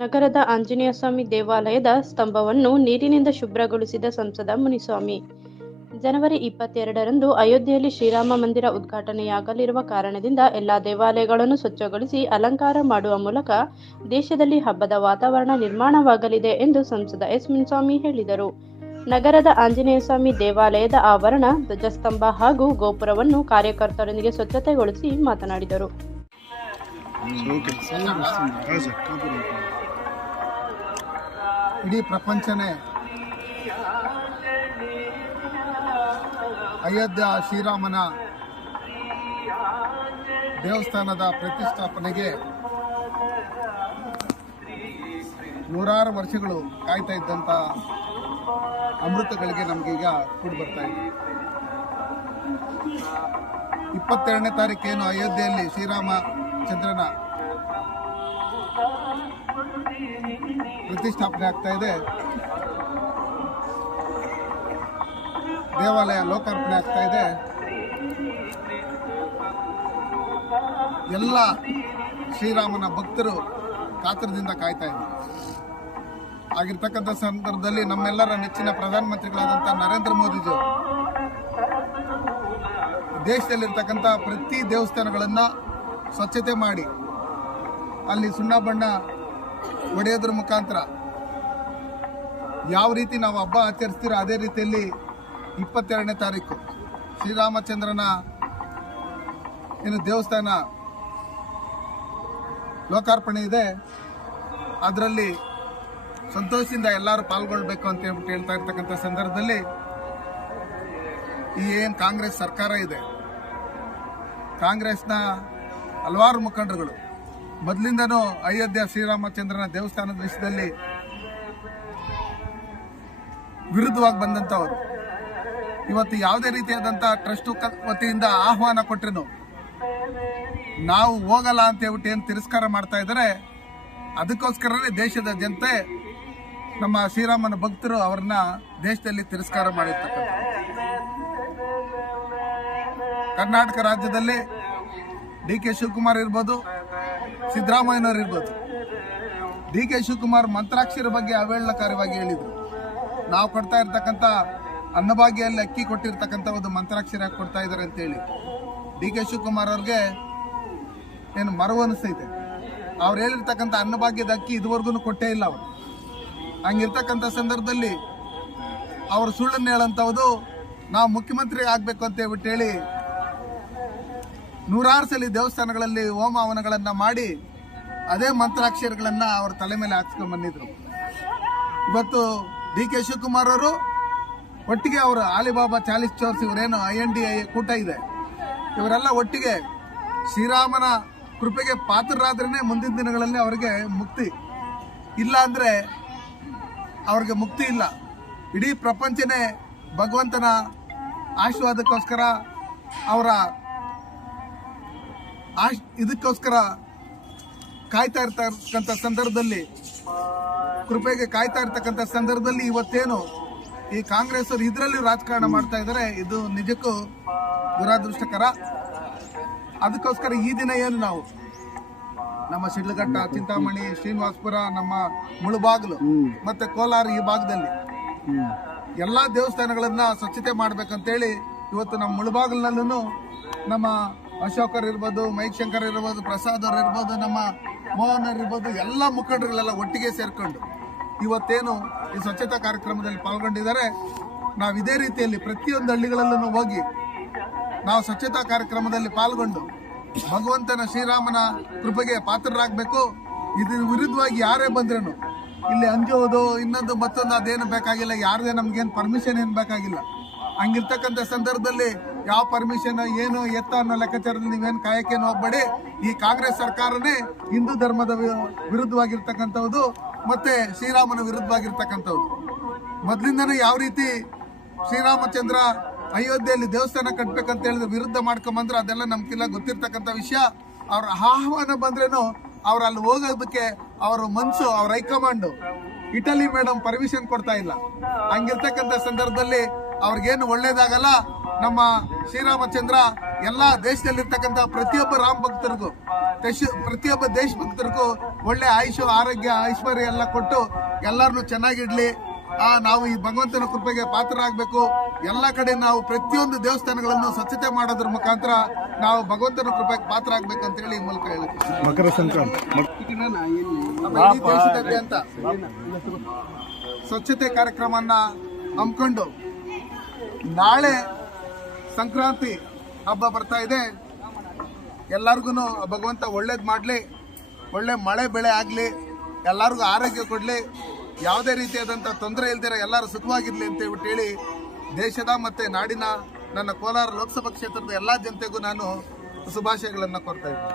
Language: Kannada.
ನಗರದ ಆಂಜನೇಯಸ್ವಾಮಿ ದೇವಾಲಯದ ಸ್ತಂಭವನ್ನು ನೀರಿನಿಂದ ಶುಭ್ರಗೊಳಿಸಿದ ಸಂಸದ ಮುನಿಸ್ವಾಮಿ. ಜನವರಿ 22ರಂದು ಅಯೋಧ್ಯೆಯಲ್ಲಿ ಶ್ರೀರಾಮ ಮಂದಿರ ಉದ್ಘಾಟನೆಯಾಗಲಿರುವ ಕಾರಣದಿಂದ ಎಲ್ಲ ದೇವಾಲಯಗಳನ್ನು ಸ್ವಚ್ಛಗೊಳಿಸಿ ಅಲಂಕಾರ ಮಾಡುವ ಮೂಲಕ ದೇಶದಲ್ಲಿ ಹಬ್ಬದ ವಾತಾವರಣ ನಿರ್ಮಾಣವಾಗಲಿದೆ ಎಂದು ಸಂಸದ ಎಸ್. ಮುನಿಸ್ವಾಮಿ ಹೇಳಿದರು. ನಗರದ ಆಂಜನೇಯಸ್ವಾಮಿ ದೇವಾಲಯದ ಆವರಣ, ಧ್ವಜಸ್ತಂಭ ಹಾಗೂ ಗೋಪುರವನ್ನು ಕಾರ್ಯಕರ್ತರೊಂದಿಗೆ ಸ್ವಚ್ಛತೆಗೊಳಿಸಿ ಮಾತನಾಡಿದರು. ಇಡೀ ಪ್ರಪಂಚನೇ ಅಯೋಧ್ಯ ಶ್ರೀರಾಮನ ದೇವಸ್ಥಾನದ ಪ್ರತಿಷ್ಠಾಪನೆಗೆ ನೂರಾರು ವರ್ಷಗಳು ಕಾಯ್ತಾ ಇದ್ದಂಥ ಅಮೃತಗಳಿಗೆ ನಮಗೀಗ ಕೂಡಿ ಬರ್ತಾ ಇದೆ. 22ನೇ ತಾರೀಕೇನು ಅಯೋಧ್ಯೆಯಲ್ಲಿ ಶ್ರೀರಾಮಚಂದ್ರನ ಪ್ರತಿಷ್ಠಾಪನೆ ಆಗ್ತಾ ಇದೆ, ದೇವಾಲಯ ಲೋಕಾರ್ಪಣೆ ಆಗ್ತಾ ಇದೆ. ಎಲ್ಲ ಶ್ರೀರಾಮನ ಭಕ್ತರು ಕಾತರದಿಂದ ಕಾಯ್ತಾ ಇದ್ದಾರೆ. ಆಗಿರ್ತಕ್ಕಂಥ ಸಂದರ್ಭದಲ್ಲಿ ನಮ್ಮೆಲ್ಲರ ನೆಚ್ಚಿನ ಪ್ರಧಾನಮಂತ್ರಿಗಳಾದಂಥ ನರೇಂದ್ರ ಮೋದಿಜಿ ದೇಶದಲ್ಲಿರ್ತಕ್ಕಂಥ ಪ್ರತಿ ದೇವಸ್ಥಾನಗಳನ್ನು ಸ್ವಚ್ಛತೆ ಮಾಡಿ ಅಲ್ಲಿ ಸುಣ್ಣ ಬಣ್ಣ ಹೊಡೆಯೋದ್ರ ಮುಖಾಂತರ ಯಾವ ರೀತಿ ನಾವು ಹಬ್ಬ ಆಚರಿಸ್ತೀರೋ ಅದೇ ರೀತಿಯಲ್ಲಿ 22ನೇ ತಾರೀಕು ಶ್ರೀರಾಮಚಂದ್ರನ ಏನು ದೇವಸ್ಥಾನ ಲೋಕಾರ್ಪಣೆ ಇದೆ, ಅದರಲ್ಲಿ ಸಂತೋಷದಿಂದ ಎಲ್ಲರೂ ಪಾಲ್ಗೊಳ್ಬೇಕು ಅಂತ ಹೇಳ್ತಾ ಇರ್ತಕ್ಕಂಥ ಸಂದರ್ಭದಲ್ಲಿ ಈ ಏನು ಕಾಂಗ್ರೆಸ್ ಸರ್ಕಾರ ಇದೆ, ಕಾಂಗ್ರೆಸ್ನ ಹಲವಾರು ಮುಖಂಡರುಗಳು ಮೊದಲಿಂದನೂ ಅಯೋಧ್ಯ ಶ್ರೀರಾಮಚಂದ್ರನ ದೇವಸ್ಥಾನದ ವಿಷಯದಲ್ಲಿ ವಿರುದ್ಧವಾಗಿ ಬಂದಂಥವರು ಇವತ್ತು ಯಾವುದೇ ರೀತಿಯಾದಂಥ ಟ್ರಸ್ಟ್ ವತಿಯಿಂದ ಆಹ್ವಾನ ಕೊಟ್ಟರು ನಾವು ಹೋಗಲ್ಲ ಅಂತ ಹೇಳ್ಬಿಟ್ಟು ಏನು ತಿರಸ್ಕಾರ ಮಾಡ್ತಾ ಇದ್ದಾರೆ. ಅದಕ್ಕೋಸ್ಕರನೇ ದೇಶದ ಜನತೆ ನಮ್ಮ ಶ್ರೀರಾಮನ ಭಕ್ತರು ಅವ್ರನ್ನ ದೇಶದಲ್ಲಿ ತಿರಸ್ಕಾರ ಮಾಡಿರ್ತಕ್ಕಂಥ. ಕರ್ನಾಟಕ ರಾಜ್ಯದಲ್ಲಿ ಡಿ ಕೆ ಶಿವಕುಮಾರ್ ಇರ್ಬೋದು, ಸಿದ್ದರಾಮಯ್ಯನವರು ಇರ್ಬೋದು. ಡಿ ಕೆ ಶಿವಕುಮಾರ್ ಮಂತ್ರಾಕ್ಷರ ಬಗ್ಗೆ ಅವೇಳನಕಾರವಾಗಿ ಹೇಳಿದರು. ನಾವು ಕೊಡ್ತಾ ಇರ್ತಕ್ಕಂಥ ಅನ್ನಭಾಗ್ಯಲ್ಲಿ ಅಕ್ಕಿ ಕೊಟ್ಟಿರ್ತಕ್ಕಂಥ ಒಂದು ಮಂತ್ರಾಕ್ಷರ ಕೊಡ್ತಾ ಇದ್ದಾರೆ ಅಂತೇಳಿ ಡಿ ಕೆ ಶಿವಕುಮಾರ್ ಅವ್ರಿಗೆ ಏನು ಮರವು ಅನಿಸ್ತೈತೆ. ಅವ್ರು ಹೇಳಿರ್ತಕ್ಕಂಥ ಅನ್ನಭಾಗ್ಯದ ಅಕ್ಕಿ ಇದುವರೆಗೂ ಕೊಟ್ಟೇ ಇಲ್ಲ. ಅವರು ಹಂಗಿರ್ತಕ್ಕಂಥ ಸಂದರ್ಭದಲ್ಲಿ ಅವರು ಸುಳ್ಳನ್ನು ಹೇಳಂಥದ್ದು ನಾವು ಮುಖ್ಯಮಂತ್ರಿ ಆಗಬೇಕು ಅಂತ ಹೇಳ್ಬಿಟ್ಟು ಹೇಳಿ ನೂರಾರು ಸಲ ದೇವಸ್ಥಾನಗಳಲ್ಲಿ ಹೋಮ ಹವನಗಳನ್ನು ಮಾಡಿ ಅದೇ ಮಂತ್ರಾಕ್ಷರಗಳನ್ನು ಅವ್ರ ತಲೆ ಮೇಲೆ ಹಾಕ್ಸ್ಕೊಂಡು ಬಂದಿದ್ರು. ಇವತ್ತು ಡಿ ಕೆ ಶಿವಕುಮಾರ್ ಅವರು ಒಟ್ಟಿಗೆ ಅವರು ಆಲಿಬಾಬಾ ಚಾಲಿಸ್ ಚೋರ್ಸ್ ಇವರೇನು INDA ಕೂಟ ಇದೆ, ಇವರೆಲ್ಲ ಒಟ್ಟಿಗೆ ಶ್ರೀರಾಮನ ಕೃಪೆಗೆ ಪಾತ್ರರಾದ್ರೇ ಮುಂದಿನ ದಿನಗಳಲ್ಲಿ ಅವರಿಗೆ ಮುಕ್ತಿ. ಇಲ್ಲ ಅಂದರೆ ಅವ್ರಿಗೆ ಮುಕ್ತಿ ಇಲ್ಲ. ಇಡೀ ಪ್ರಪಂಚನೇ ಭಗವಂತನ ಆಶೀರ್ವಾದಕ್ಕೋಸ್ಕರ ಅವರ ಇದಕ್ಕೋಸ್ಕರ ಕಾಯ್ತಾ ಇರ್ತಕ್ಕಂಥ ಸಂದರ್ಭದಲ್ಲಿ, ಕೃಪೆಗೆ ಕಾಯ್ತಾ ಇರ್ತಕ್ಕಂಥ ಸಂದರ್ಭದಲ್ಲಿ ಇವತ್ತೇನು ಈ ಕಾಂಗ್ರೆಸ್ ಅವರು ಇದರಲ್ಲಿ ರಾಜಕಾರಣ ಮಾಡ್ತಾ ಇದ್ದಾರೆ, ಇದು ನಿಜಕ್ಕೂ ದುರಾದೃಷ್ಟಕರ. ಅದಕ್ಕೋಸ್ಕರ ಈ ದಿನ ಏನು ನಾವು ನಮ್ಮ ಶಿಡ್ಲಘಟ್ಟ, ಚಿಂತಾಮಣಿ, ಶ್ರೀನಿವಾಸಪುರ, ನಮ್ಮ ಮುಳುಬಾಗಿಲು ಮತ್ತೆ ಕೋಲಾರ ಈ ಭಾಗದಲ್ಲಿ ಎಲ್ಲ ದೇವಸ್ಥಾನಗಳನ್ನ ಸ್ವಚ್ಛತೆ ಮಾಡ್ಬೇಕಂತೇಳಿ ಇವತ್ತು ನಮ್ಮ ಮುಳುಬಾಗಿಲಿನಲ್ಲೂ ನಮ್ಮ ಅಶೋಕರ್ ಇರ್ಬೋದು, ಮೈಕ್ ಶಂಕರ್ ಇರ್ಬೋದು, ಪ್ರಸಾದ್ ಅವ್ರು ಇರ್ಬೋದು, ನಮ್ಮ ಮೋಹನ್ ಅವ್ರು ಇರ್ಬೋದು, ಎಲ್ಲ ಮುಖಂಡರುಗಳೆಲ್ಲ ಒಟ್ಟಿಗೆ ಸೇರ್ಕೊಂಡು ಇವತ್ತೇನು ಈ ಸ್ವಚ್ಛತಾ ಕಾರ್ಯಕ್ರಮದಲ್ಲಿ ಪಾಲ್ಗೊಂಡಿದ್ದಾರೆ. ನಾವು ಇದೇ ರೀತಿಯಲ್ಲಿ ಪ್ರತಿಯೊಂದು ಹಳ್ಳಿಗಳಲ್ಲೂ ಹೋಗಿ ನಾವು ಸ್ವಚ್ಛತಾ ಕಾರ್ಯಕ್ರಮದಲ್ಲಿ ಪಾಲ್ಗೊಂಡು ಭಗವಂತನ ಶ್ರೀರಾಮನ ಕೃಪೆಗೆ ಪಾತ್ರರಾಗಬೇಕು. ಇದ್ರ ವಿರುದ್ಧವಾಗಿ ಯಾರೇ ಬಂದ್ರೂ ಇಲ್ಲಿ ಅಂಜೋದು ಇನ್ನೊಂದು ಮತ್ತೊಂದು ಅದೇನು ಬೇಕಾಗಿಲ್ಲ, ಯಾರದೇ ನಮ್ಗೇನು ಪರ್ಮಿಷನ್ ಏನು ಬೇಕಾಗಿಲ್ಲ. ಹಂಗಿರ್ತಕ್ಕಂಥ ಸಂದರ್ಭದಲ್ಲಿ ಯಾವ ಪರ್ಮಿಷನ್ ಏನು ಎತ್ತ ಅನ್ನೋ ಲೆಕ್ಕಾಚಾರದಲ್ಲಿ ನೀವೇನು ಕಾಯಕ್ಕೇನು ಹೋಗ್ಬೇಡಿ. ಈ ಕಾಂಗ್ರೆಸ್ ಸರ್ಕಾರನೇ ಹಿಂದೂ ಧರ್ಮದ ವಿರುದ್ಧವಾಗಿರ್ತಕ್ಕಂಥದ್ದು ಮತ್ತೆ ಶ್ರೀರಾಮನ ವಿರುದ್ಧವಾಗಿರ್ತಕ್ಕಂಥದ್ದು. ಮೊದಲಿಂದನೂ ಯಾವ ರೀತಿ ಶ್ರೀರಾಮಚಂದ್ರ ಅಯೋಧ್ಯೆಯಲ್ಲಿ ದೇವಸ್ಥಾನ ಕಟ್ಟಬೇಕಂತ ಹೇಳಿದ್ರೆ ವಿರುದ್ಧ ಮಾಡ್ಕೊಂಬಂದ್ರೆ ಅದೆಲ್ಲ ನಮ್ಗೆಲ್ಲ ಗೊತ್ತಿರ್ತಕ್ಕಂಥ ವಿಷಯ. ಅವ್ರ ಆಹ್ವಾನ ಬಂದ್ರೇನು ಅವ್ರು ಅಲ್ಲಿ ಹೋಗೋದಕ್ಕೆ ಅವ್ರ ಮನಸ್ಸು, ಅವ್ರ ಹೈಕಮಾಂಡು ಇಟಲಿ ಮೇಡಮ್ ಪರ್ಮಿಷನ್ ಕೊಡ್ತಾ ಇಲ್ಲ. ಹಂಗಿರ್ತಕ್ಕಂಥ ಸಂದರ್ಭದಲ್ಲಿ ಅವ್ರಿಗೇನು ಒಳ್ಳೇದಾಗಲ್ಲ. ನಮ್ಮ ಶ್ರೀರಾಮಚಂದ್ರ ಎಲ್ಲ ದೇಶದಲ್ಲಿರ್ತಕ್ಕಂಥ ಪ್ರತಿಯೊಬ್ಬ ರಾಮ ಭಕ್ತರಿಗೂ ಪ್ರತಿಯೊಬ್ಬ ದೇಶ ಭಕ್ತರಿಗೂ ಒಳ್ಳೆ ಆಯುಷು ಆರೋಗ್ಯ ಐಶ್ವರ್ಯ ಎಲ್ಲ ಕೊಟ್ಟು ಎಲ್ಲರನ್ನು ಚೆನ್ನಾಗಿಡ್ಲಿ. ನಾವು ಈ ಭಗವಂತನ ಕೃಪೆಗೆ ಪಾತ್ರರಾಗಬೇಕು. ಎಲ್ಲ ಕಡೆ ನಾವು ಪ್ರತಿಯೊಂದು ದೇವಸ್ಥಾನಗಳನ್ನು ಸ್ವಚ್ಛತೆ ಮಾಡೋದ್ರ ಮುಖಾಂತರ ನಾವು ಭಗವಂತನ ಕೃಪೆಗೆ ಪಾತ್ರ ಆಗ್ಬೇಕಂತ ಹೇಳಿ ಈ ಮೂಲಕ ಹೇಳಕ್ಕೆ ಮಕರ ಸಂಕ್ರಾಂತಿ ಈ ದೇಶದಾದ್ಯಂತ ಸ್ವಚ್ಛತೆ ಕಾರ್ಯಕ್ರಮವನ್ನ ಹಮ್ಮಿಕೊಂಡು ನಾಳೆ ಸಂಕ್ರಾಂತಿ ಹಬ್ಬ ಬರ್ತಾ ಇದೆ. ಎಲ್ಲರಿಗೂ ಭಗವಂತ ಒಳ್ಳೇದು ಮಾಡಲಿ, ಒಳ್ಳೆ ಮಳೆ ಬೆಳೆ ಆಗಲಿ, ಎಲ್ಲರಿಗೂ ಆರೋಗ್ಯ ಕೊಡಲಿ, ಯಾವುದೇ ರೀತಿಯಾದಂಥ ತೊಂದರೆ ಇಲ್ದಿರ ಎಲ್ಲರೂ ಸುಖವಾಗಿರಲಿ ಅಂತ ಹೇಳ್ಬಿಟ್ಟು ಹೇಳಿ ದೇಶದ ಮತ್ತು ನಾಡಿನ ನನ್ನ ಕೋಲಾರ ಲೋಕಸಭಾ ಕ್ಷೇತ್ರದ ಎಲ್ಲ ಜನತೆಗೂ ನಾನು ಶುಭಾಶಯಗಳನ್ನು ಕೋರ್ತಾ ಇದ್ದೀನಿ.